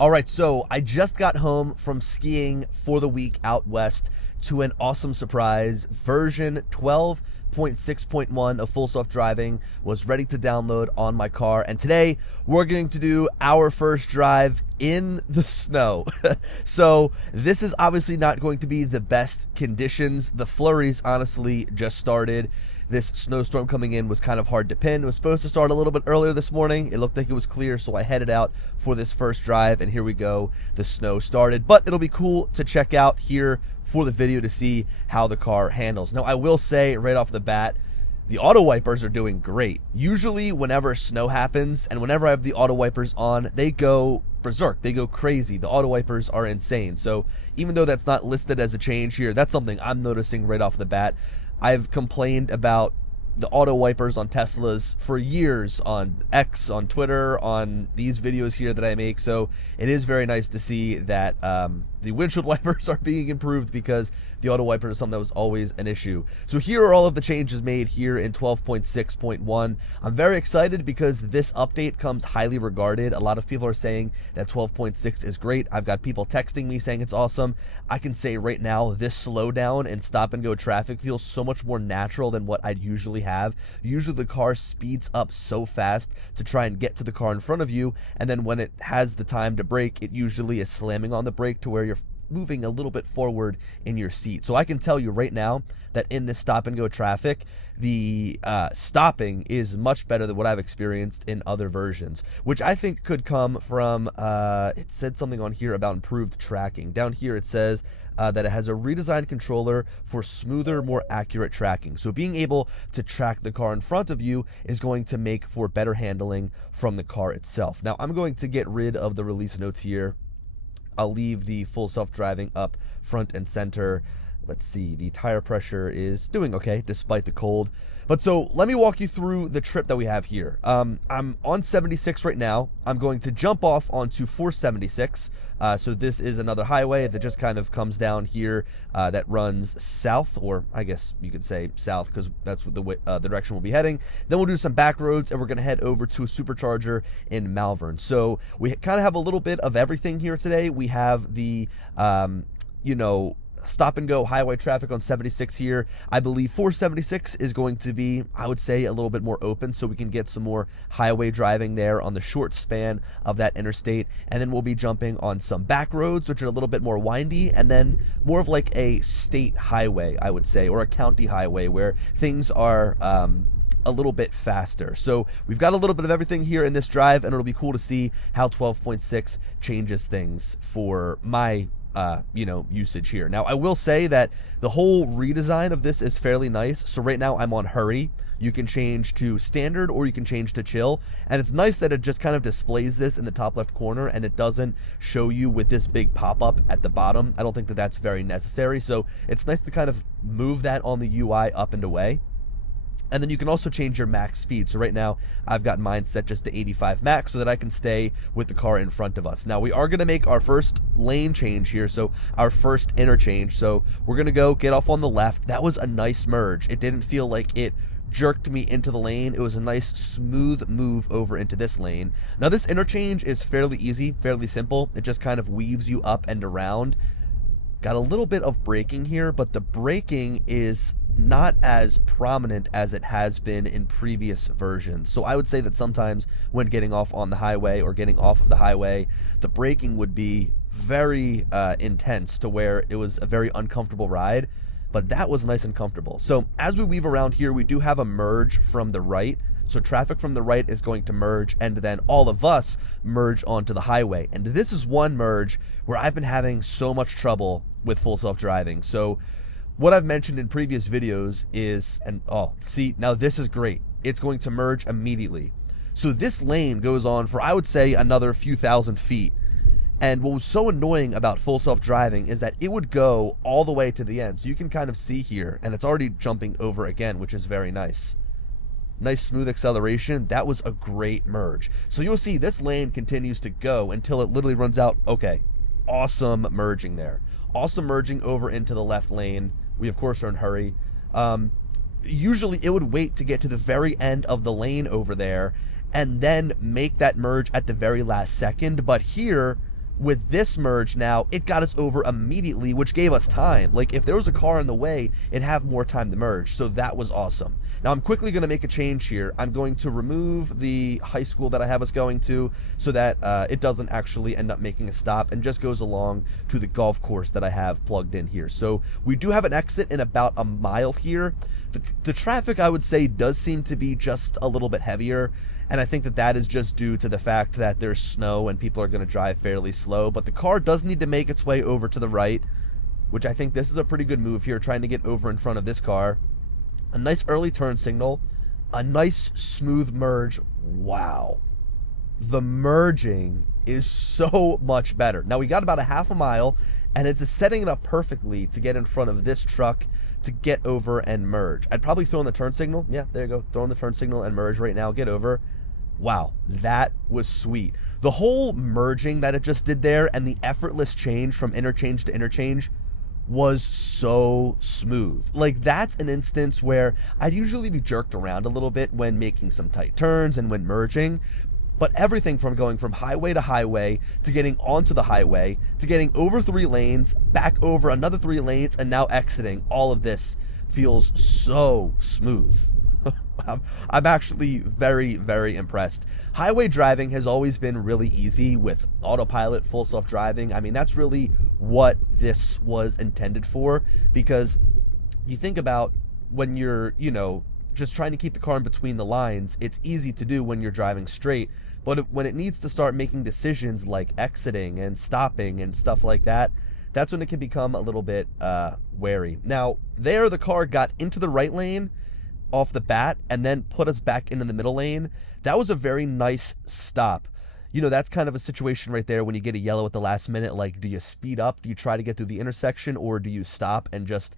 All right, so I just got home from skiing for the week out west to an awesome surprise. Version 12.6.1 of Full Self Driving was ready to download on my car, and today we're going to do our first drive in the snow. So this is obviously not going to be the best conditions. The flurries honestly just started. This snowstorm coming in was kind of hard to pin. It was supposed to start a little bit earlier this morning. It looked like it was clear, so I headed out for this first drive, and here we go. The snow started, but it'll be cool to check out here for the video to see how the car handles. Now, I will say right off the bat, the auto wipers are doing great. Usually, whenever snow happens, and whenever I have the auto wipers on, they go berserk. They go crazy. The auto wipers are insane. So even though that's not listed as a change here, that's something I'm noticing right off the bat. I've complained about the auto wipers on Teslas for years on X, on Twitter, on these videos here that I make. So it is very nice to see that the windshield wipers are being improved, because the auto wiper is something that was always an issue. So here are all of the changes made here in 12.6.1. I'm very excited because this update comes highly regarded. A lot of people are saying that 12.6 is great. I've got people texting me saying it's awesome. I can say right now, this slowdown and stop and go traffic feels so much more natural than what I'd usually have. Usually the car speeds up so fast to try and get to the car in front of you, and then when it has the time to brake, it usually is slamming on the brake to where you're moving a little bit forward in your seat. So I can tell you right now that in this stop and go traffic, the stopping is much better than what I've experienced in other versions, which I think could come from, it said something on here about improved tracking. Down here it says that it has a redesigned controller for smoother, more accurate tracking. So being able to track the car in front of you is going to make for better handling from the car itself. Now I'm going to get rid of the release notes here. I'll leave the full self-driving up front and center. Let's see, the tire pressure is doing okay despite the cold. But so let me walk you through the trip that we have here. I'm on 76 right now. I'm going to jump off onto 476. So this is another highway that just kind of comes down here that runs south, or I guess you could say south, because that's what the direction we'll be heading. Then we'll do some back roads, and we're going to head over to a supercharger in Malvern. So we kind of have a little bit of everything here today. We have the, stop and go highway traffic on 76 here. I believe 476 is going to be, I would say, a little bit more open, so we can get some more highway driving there on the short span of that interstate. And then we'll be jumping on some back roads, which are a little bit more windy, and then more of like a state highway, I would say, or a county highway where things are a little bit faster. So we've got a little bit of everything here in this drive, and it'll be cool to see how 12.6 changes things for my usage here. Now, I will say that the whole redesign of this is fairly nice. So right now I'm on hurry. You can change to standard, or you can change to chill. And it's nice that it just kind of displays this in the top left corner, and it doesn't show you with this big pop-up at the bottom. I don't think that that's very necessary. So it's nice to kind of move that on the UI up and away. And then you can also change your max speed. So right now, I've got mine set just to 85 max so that I can stay with the car in front of us. Now, we are going to make our first lane change here, so our first interchange. So we're going to go get off on the left. That was a nice merge. It didn't feel like it jerked me into the lane. It was a nice smooth move over into this lane. Now, this interchange is fairly easy, fairly simple. It just kind of weaves you up and around. Got a little bit of braking here, but the braking is not as prominent as it has been in previous versions. So I would say that sometimes when getting off on the highway or getting off of the highway, the braking would be very intense, to where it was a very uncomfortable ride, but that was nice and comfortable. So as we weave around here, we do have a merge from the right. So traffic from the right is going to merge, and then all of us merge onto the highway. And this is one merge where I've been having so much trouble with full self-driving. So what I've mentioned in previous videos is, see, now this is great. It's going to merge immediately. So this lane goes on for, I would say, another few thousand feet. And what was so annoying about full self-driving is that it would go all the way to the end. So you can kind of see here, and it's already jumping over again, which is very nice. Nice smooth acceleration. That was a great merge. So you'll see this lane continues to go until it literally runs out. Okay, awesome merging there. Awesome merging over into the left lane. We, of course, are in hurry. Usually, it would wait to get to the very end of the lane over there and then make that merge at the very last second. But here, With this merge now, it got us over immediately, which gave us time. Like, if there was a car in the way, it'd have more time to merge, so that was awesome. Now, I'm quickly going to make a change here. I'm going to remove the high school that I have us going to so that it doesn't actually end up making a stop and just goes along to the golf course that I have plugged in here. So we do have an exit in about a mile here. The traffic, I would say, does seem to be just a little bit heavier. And I think that that is just due to the fact that there's snow and people are going to drive fairly slow. But the car does need to make its way over to the right, which I think this is a pretty good move here, trying to get over in front of this car. A nice early turn signal, a nice smooth merge. Wow. The merging is so much better. Now, we got about a half a mile, and it's setting it up perfectly to get in front of this truck to get over and merge. I'd probably throw in the turn signal. Yeah, there you go. Throw in the turn signal and merge right now. Get over. Wow, that was sweet. The whole merging that it just did there and the effortless change from interchange to interchange was so smooth. Like, that's an instance where I'd usually be jerked around a little bit when making some tight turns and when merging, but everything from going from highway to highway to getting onto the highway to getting over 3 lanes, back over another 3 lanes, and now exiting, all of this feels so smooth. I'm actually very, very impressed. Highway driving has always been really easy with autopilot, full self-driving. I mean, that's really what this was intended for, because you think about when you're, just trying to keep the car in between the lines, it's easy to do when you're driving straight. But when it needs to start making decisions like exiting and stopping and stuff like that, that's when it can become a little bit wary. Now, there the car got into the right lane off the bat and then put us back into the middle lane. That was a very nice stop. That's kind of a situation right there when you get a yellow at the last minute. Like, do you speed up? Do you try to get through the intersection, or do you stop and just,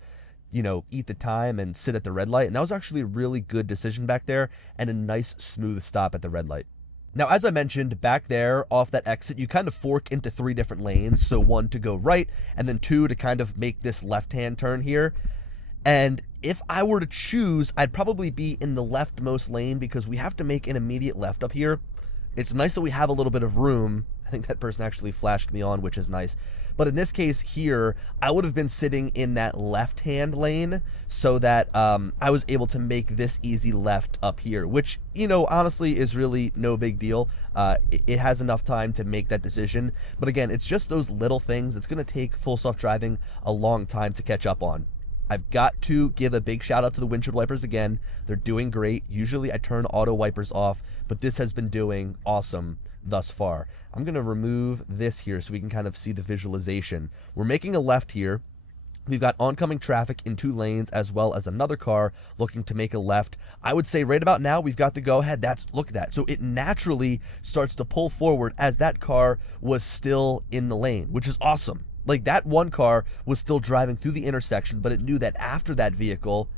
eat the time and sit at the red light? And that was actually a really good decision back there and a nice smooth stop at the red light. Now, as I mentioned, back there off that exit, you kind of fork into 3 different lanes. So 1 to go right and then 2 to kind of make this left-hand turn here. And if I were to choose, I'd probably be in the leftmost lane because we have to make an immediate left up here. It's nice that we have a little bit of room. I think that person actually flashed me on, which is nice. But in this case here, I would have been sitting in that left-hand lane so that I was able to make this easy left up here, which, honestly is really no big deal. It has enough time to make that decision. But again, it's just those little things. It's going to take full self-driving a long time to catch up on. I've got to give a big shout out to the windshield wipers again. They're doing great. Usually I turn auto wipers off, but this has been doing awesome thus far. I'm going to remove this here so we can kind of see the visualization. We're making a left here. We've got oncoming traffic in 2 lanes as well as another car looking to make a left. I would say right about now we've got the go ahead. Look at that. So it naturally starts to pull forward as that car was still in the lane, which is awesome. Like, that one car was still driving through the intersection, but it knew that after that vehicle,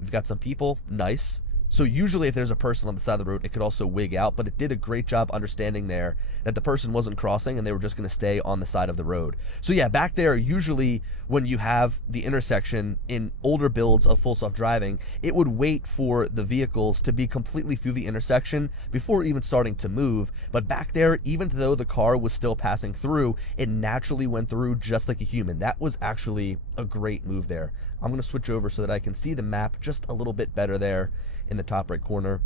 we've got some people. Nice. So usually if there's a person on the side of the road, it could also wig out, but it did a great job understanding there that the person wasn't crossing and they were just going to stay on the side of the road. So yeah, back there, usually when you have the intersection in older builds of full self-driving, it would wait for the vehicles to be completely through the intersection before even starting to move. But back there, even though the car was still passing through, it naturally went through just like a human. That was actually a great move there. I'm going to switch over so that I can see the map just a little bit better there in the top right corner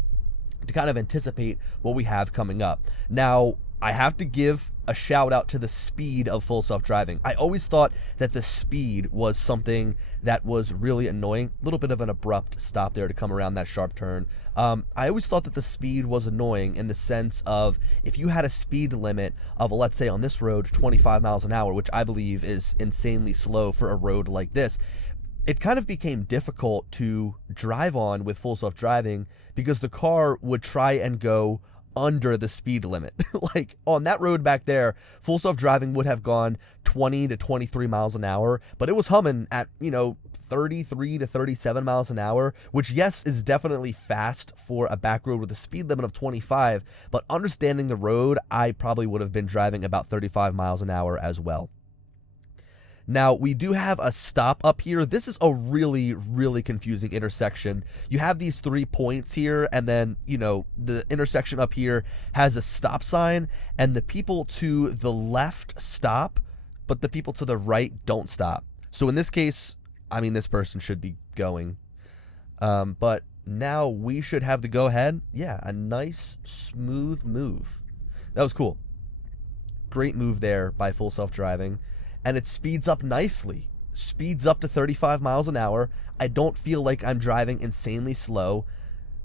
to kind of anticipate what we have coming up. Now, I have to give a shout out to the speed of full self-driving. I always thought that the speed was something that was really annoying. A little bit of an abrupt stop there to come around that sharp turn. I always thought that the speed was annoying in the sense of if you had a speed limit of, let's say on this road, 25 miles an hour, which I believe is insanely slow for a road like this, it kind of became difficult to drive on with full self-driving because the car would try and go under the speed limit. Like on that road back there, full self-driving would have gone 20 to 23 miles an hour, but it was humming at, 33 to 37 miles an hour, which yes, is definitely fast for a back road with a speed limit of 25, but understanding the road, I probably would have been driving about 35 miles an hour as well. Now, we do have a stop up here. This is a really, really confusing intersection. You have these 3 points here, and then, you know, the intersection up here has a stop sign, and the people to the left stop, but the people to the right don't stop. So in this case, I mean, this person should be going. But now we should have the go-ahead. Yeah, a nice, smooth move. That was cool. Great move there by Full Self-Driving. And it speeds up nicely. Speeds up to 35 miles an hour. I don't feel like I'm driving insanely slow.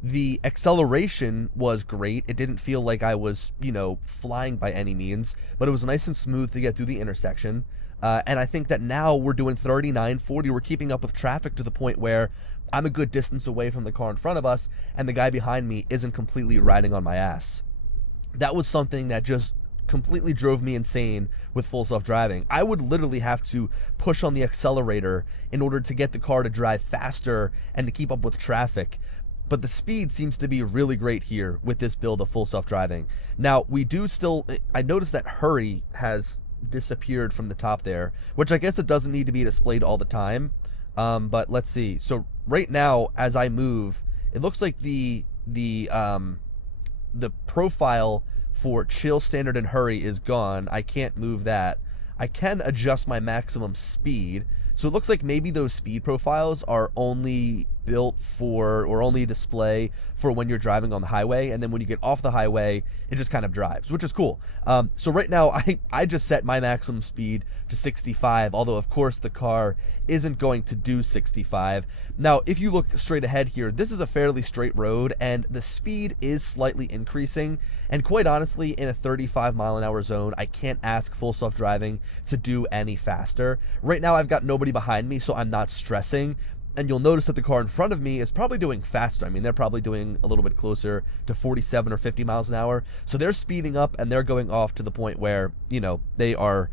The acceleration was great. It didn't feel like I was, you know, flying by any means, but it was nice and smooth to get through the intersection. And I think that now we're doing 39, 40. We're keeping up with traffic to the point where I'm a good distance away from the car in front of us, and the guy behind me isn't completely riding on my ass. That was something that just completely drove me insane with Full Self-Driving. I would literally have to push on the accelerator in order to get the car to drive faster and to keep up with traffic. But the speed seems to be really great here with this build of Full Self-Driving. Now, we do still, I noticed that hurry has disappeared from the top there, which I guess it doesn't need to be displayed all the time. But let's see. So right now, as I move, it looks like the profile for chill, standard, and hurry is gone. I can't move that. I can adjust my maximum speed. So it looks like maybe those speed profiles are only built for, or only display for when you're driving on the highway, and then when you get off the highway, it just kind of drives, which is cool. So right now, I just set my maximum speed to 65, although of course the car isn't going to do 65. Now, if you look straight ahead here, this is a fairly straight road, and the speed is slightly increasing, and quite honestly, in a 35 mile an hour zone, I can't ask Full Self-Driving to do any faster. Right now, I've got nobody behind me, so I'm not stressing. And you'll notice that the car in front of me is probably doing faster. I mean, they're probably doing a little bit closer to 47 or 50 miles an hour. So they're speeding up and they're going off to the point where, you know, they are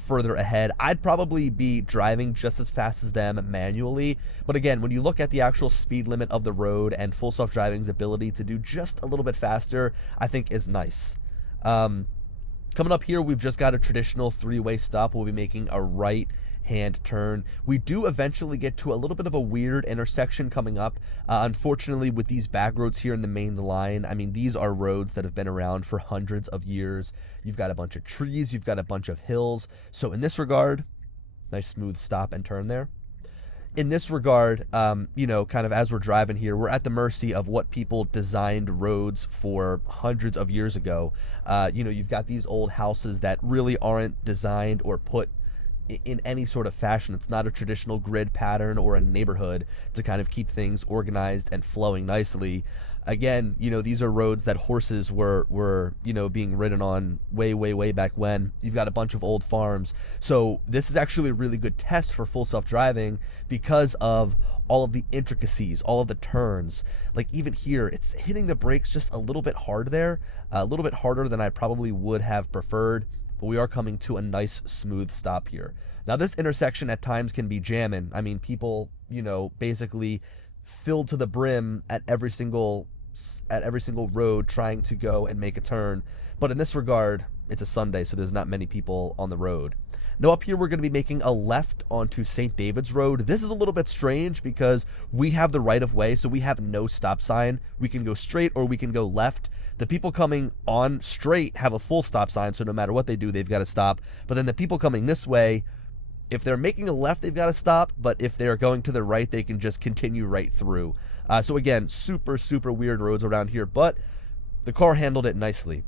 further ahead. I'd probably be driving just as fast as them manually. But again, when you look at the actual speed limit of the road and Full Self-Driving's ability to do just a little bit faster, I think is nice. Coming up here, we've just got a traditional 3-way stop. We'll be making a right-hand turn. We do eventually get to a little bit of a weird intersection coming up. Unfortunately, with these back roads here in the main line, I mean, these are roads that have been around for hundreds of years. You've got a bunch of trees, you've got a bunch of hills. So in this regard, nice smooth stop and turn there. In this regard, you know, kind of as we're driving here, we're at the mercy of what people designed roads for hundreds of years ago. You know, you've got these old houses that really aren't designed or put in any sort of fashion. It's not a traditional grid pattern or a neighborhood to kind of keep things organized and flowing nicely. Again, you know, these are roads that horses were, you know, being ridden on way back when. You've got a bunch of old farms. So this is actually a really good test for Full Self-Driving because of all of the intricacies, all of the turns. Like even here, it's hitting the brakes just a little bit hard there, a little bit harder than I probably would have preferred. But we are coming to a nice smooth stop here. Now this intersection at times can be jamming. I mean, people, you know, basically filled to the brim at every single road trying to go and make a turn. But in this regard, it's a Sunday, so there's not many people on the road. Now up here, we're going to be making a left onto St. David's Road. This is a little bit strange because we have the right of way, so we have no stop sign. We can go straight or we can go left. The people coming on straight have a full stop sign, so no matter what they do, they've got to stop. But then the people coming this way, if they're making a left, they've got to stop. But if they're going to the right, they can just continue right through. So again, super weird roads around here, but the car handled it nicely.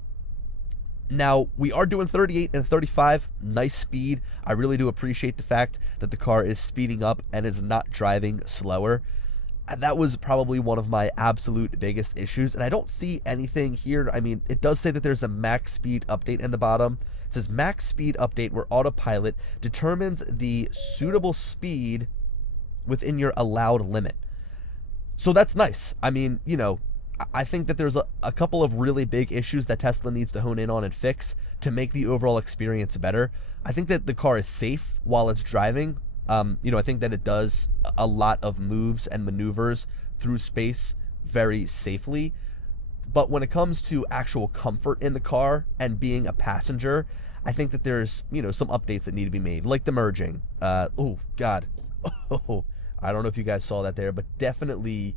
Now, we are doing 38 and 35, nice speed. I really do appreciate the fact that the car is speeding up and is not driving slower. And that was probably one of my absolute biggest issues, and I don't see anything here. I mean, it does say that there's a max speed update in the bottom. It says max speed update where autopilot determines the suitable speed within your allowed limit. So that's nice. I mean, you know, I think that there's a couple of really big issues that Tesla needs to hone in on and fix to make the overall experience better. I think that the car is safe while it's driving. You know, I think that it does a lot of moves and maneuvers through space very safely. But when it comes to actual comfort in the car and being a passenger, I think that there's, some updates that need to be made, like the merging. Oh, God. Oh, I don't know if you guys saw that there, but definitely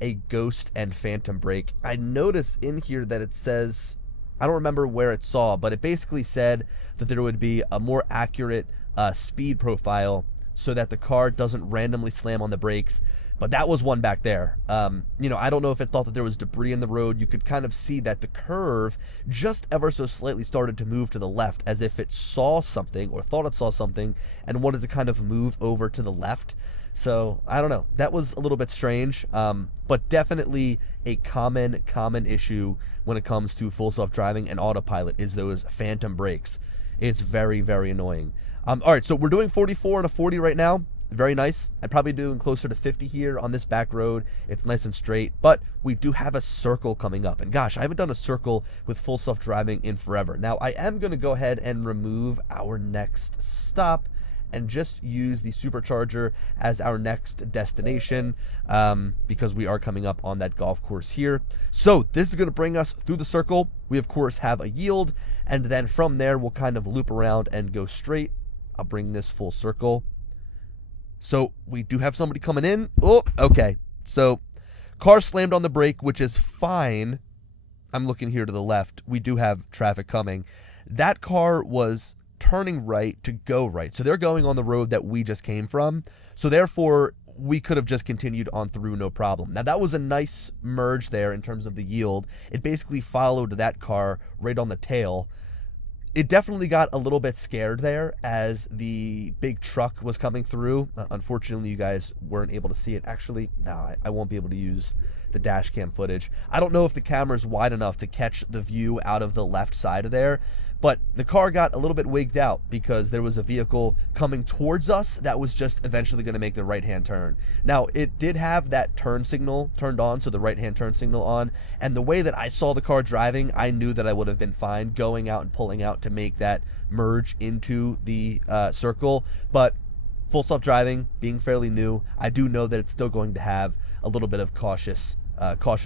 a ghost and phantom brake. I noticed in here that it says, I don't remember where it saw, but it basically said that there would be a more accurate speed profile so that the car doesn't randomly slam on the brakes. But that was one back there. I don't know if it thought that there was debris in the road. You could kind of see that the curve just ever so slightly started to move to the left, as if it saw something or thought it saw something and wanted to kind of move over to the left. So I don't know. That was a little bit strange, but definitely a common issue when it comes to full self-driving and autopilot is those phantom brakes. It's very, very annoying. All right, so we're doing 44 and a 40 right now. Very nice. I'd probably doing closer to 50 here on this back road. It's nice and straight, but we do have a circle coming up. And gosh, I haven't done a circle with full self-driving in forever. Now, I am going to go ahead and remove our next stop and just use the supercharger as our next destination because we are coming up on that golf course here. So this is going to bring us through the circle. We, of course, have a yield, and then from there, we'll kind of loop around and go straight. I'll bring this full circle. So we do have somebody coming in. Oh, okay. So car slammed on the brake, which is fine. I'm looking here to the left. We do have traffic coming. That car was turning right to go right. So they're going on the road that we just came from. So therefore, we could have just continued on through, no problem. Now, that was a nice merge there in terms of the yield. It basically followed that car right on the tail. It definitely got a little bit scared there as the big truck was coming through. Unfortunately, you guys weren't able to see it. Actually, no, I won't be able to use the dash cam footage. I don't know if the camera's wide enough to catch the view out of the left side of there, but the car got a little bit wigged out because there was a vehicle coming towards us that was just eventually going to make the right-hand turn. Now, it did have that turn signal turned on, so the right-hand turn signal on, and the way that I saw the car driving, I knew that I would have been fine going out and pulling out to make that merge into the circle. But full self-driving, being fairly new, I do know that it's still going to have a little bit of cautious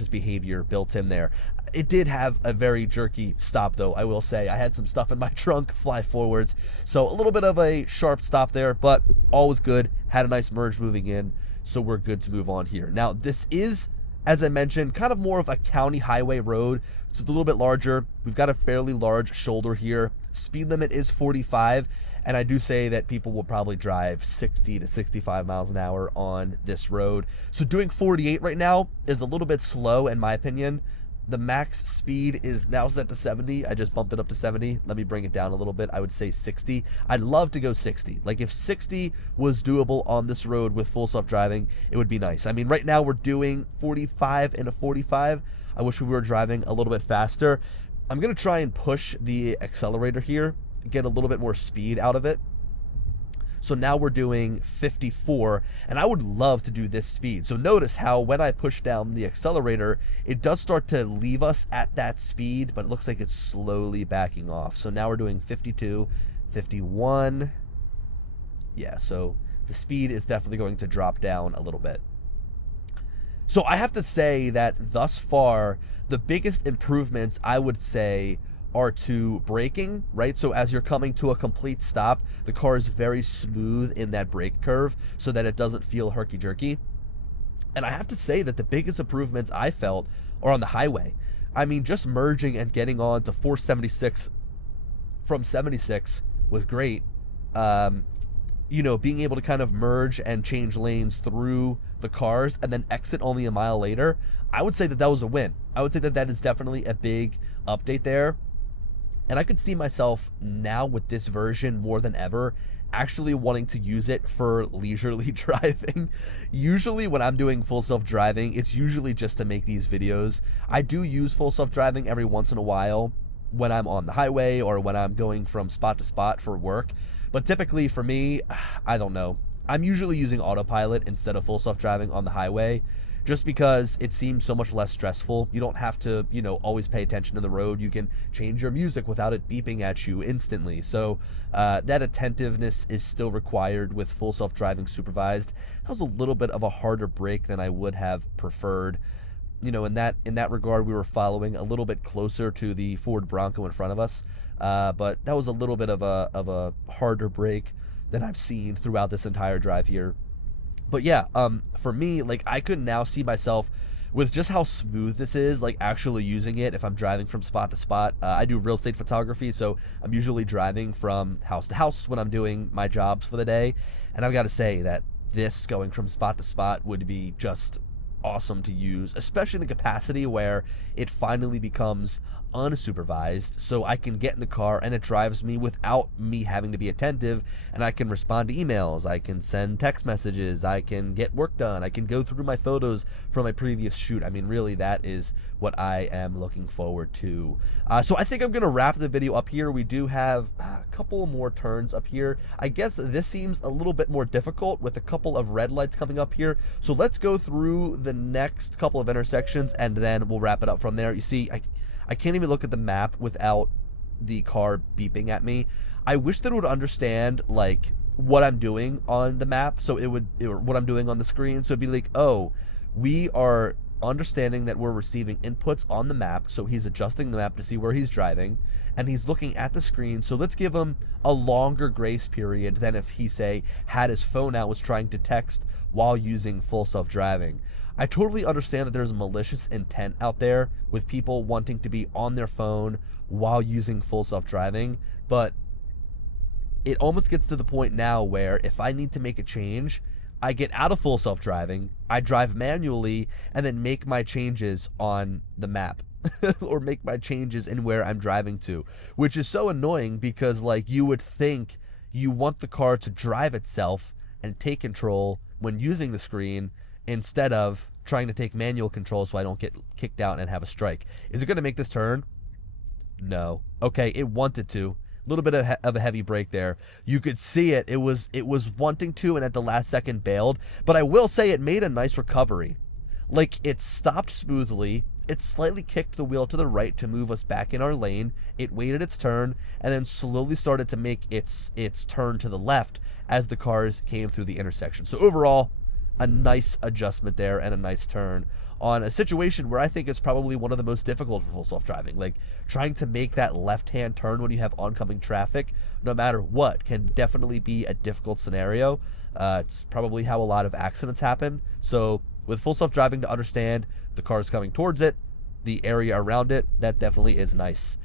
behavior built in there. It did have a very jerky stop, though, I will say. I had some stuff in my trunk fly forwards, so a little bit of a sharp stop there, but all was good. Had a nice merge moving in, so we're good to move on here. Now, this is, as I mentioned, kind of more of a county highway road. It's a little bit larger. We've got a fairly large shoulder here. Speed limit is 45, and I do say that people will probably drive 60 to 65 miles an hour on this road. So doing 48 right now is a little bit slow, in my opinion. The max speed is now set to 70. I just bumped it up to 70. Let me bring it down a little bit. I would say 60. I'd love to go 60. Like, if 60 was doable on this road with full self-driving, it would be nice. I mean, right now we're doing 45 and a 45. I wish we were driving a little bit faster. I'm going to try and push the accelerator here, get a little bit more speed out of it. So now we're doing 54, and I would love to do this speed. So notice how when I push down the accelerator, it does start to leave us at that speed, but it looks like it's slowly backing off. So now we're doing 52, 51. Yeah, so the speed is definitely going to drop down a little bit. So I have to say that thus far, the biggest improvements, I would say, are to braking, right? So as you're coming to a complete stop, the car is very smooth in that brake curve so that it doesn't feel herky-jerky. And I have to say that the biggest improvements I felt are on the highway. I mean, just merging and getting on to 476 from 76 was great. Being able to kind of merge and change lanes through the cars and then exit only a mile later, I would say that that was a win. I would say that that is definitely a big update there. And I could see myself now with this version more than ever actually wanting to use it for leisurely driving. Usually when I'm doing full self-driving, it's usually just to make these videos. I do use full self-driving every once in a while when I'm on the highway or when I'm going from spot to spot for work. But typically for me, I don't know. I'm usually using autopilot instead of full self-driving on the highway, just because it seems so much less stressful. You don't have to, always pay attention to the road. You can change your music without it beeping at you instantly. So that attentiveness is still required with full self-driving supervised. That was a little bit of a harder break than I would have preferred. In that regard, we were following a little bit closer to the Ford Bronco in front of us. but that was a little bit of a harder break than I've seen throughout this entire drive here. But yeah, for me, like, I could now see myself with just how smooth this is, like, actually using it if I'm driving from spot to spot. I do real estate photography, so I'm usually driving from house to house when I'm doing my jobs for the day. And I've got to say that this going from spot to spot would be just awesome to use, especially in the capacity where it finally becomes unsupervised, so I can get in the car and it drives me without me having to be attentive, and I can respond to emails, I can send text messages, I can get work done, I can go through my photos from my previous shoot. I mean, really, that is what I am looking forward to. So I think I'm gonna wrap the video up here. We do have a couple more turns up here. I guess this seems a little bit more difficult with a couple of red lights coming up here, so let's go through the next couple of intersections and then we'll wrap it up from there. You see, I can't even look at the map without the car beeping at me. I wish that it would understand, like, what I'm doing on the map, so what I'm doing on the screen, so it'd be like, oh, we are understanding that we're receiving inputs on the map, so he's adjusting the map to see where he's driving, and he's looking at the screen, so let's give him a longer grace period than if he, say, had his phone out, was trying to text while using full self-driving. I totally understand that there's malicious intent out there with people wanting to be on their phone while using full self-driving, but it almost gets to the point now where if I need to make a change, I get out of full self-driving, I drive manually, and then make my changes on the map or make my changes in where I'm driving to, which is so annoying because, like, you would think you want the car to drive itself and take control when using the screen, instead of trying to take manual control so I don't get kicked out and have a strike. Is it going to make this turn? No. Okay, it wanted to. A little bit of a heavy brake there. You could see it. It was wanting to, and at the last second bailed. But I will say it made a nice recovery. Like, it stopped smoothly. It slightly kicked the wheel to the right to move us back in our lane. It waited its turn and then slowly started to make its turn to the left as the cars came through the intersection. So overall, a nice adjustment there and a nice turn on a situation where I think it's probably one of the most difficult for full self-driving. Like, trying to make that left-hand turn when you have oncoming traffic, no matter what, can definitely be a difficult scenario. It's probably how a lot of accidents happen. So with full self-driving, to understand the car's coming towards it, the area around it, that definitely is nice.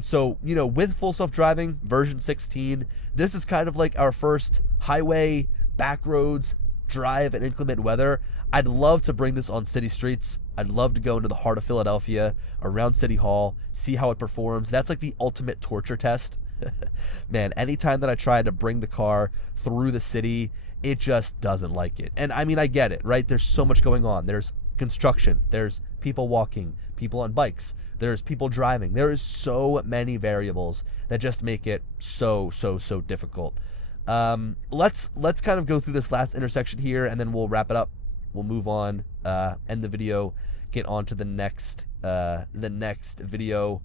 So, you know, with full self-driving, version 16, this is kind of like our first highway, back roads, drive in inclement weather. I'd love to bring this on city streets. I'd love to go into the heart of Philadelphia, around City Hall, see how it performs. That's like the ultimate torture test. Man, anytime that I try to bring the car through the city, it just doesn't like it. And I mean, I get it, right? There's so much going on. There's construction, there's people walking, people on bikes, there's people driving. There is so many variables that just make it so difficult. Let's kind of go through this last intersection here, and then we'll wrap it up. We'll move on, end the video, get on to the next video.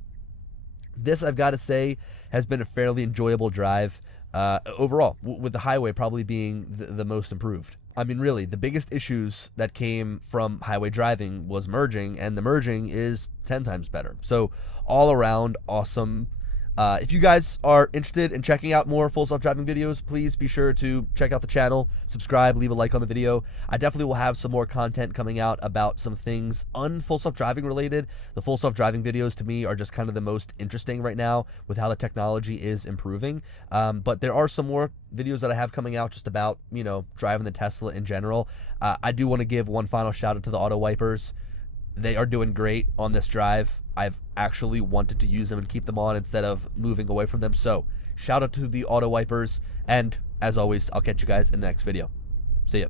This, I've got to say, has been a fairly enjoyable drive overall, with the highway probably being the most improved. I mean, really, the biggest issues that came from highway driving was merging, and the merging is 10 times better. So all around, awesome. If you guys are interested in checking out more full self-driving videos, please be sure to check out the channel, subscribe, leave a like on the video. I definitely will have some more content coming out about some things full self-driving related. The full self-driving videos to me are just kind of the most interesting right now with how the technology is improving. But there are some more videos that I have coming out just about, you know, driving the Tesla in general. I do want to give one final shout out to the auto wipers. They are doing great on this drive. I've actually wanted to use them and keep them on instead of moving away from them. So shout out to the auto wipers. And as always, I'll catch you guys in the next video. See ya.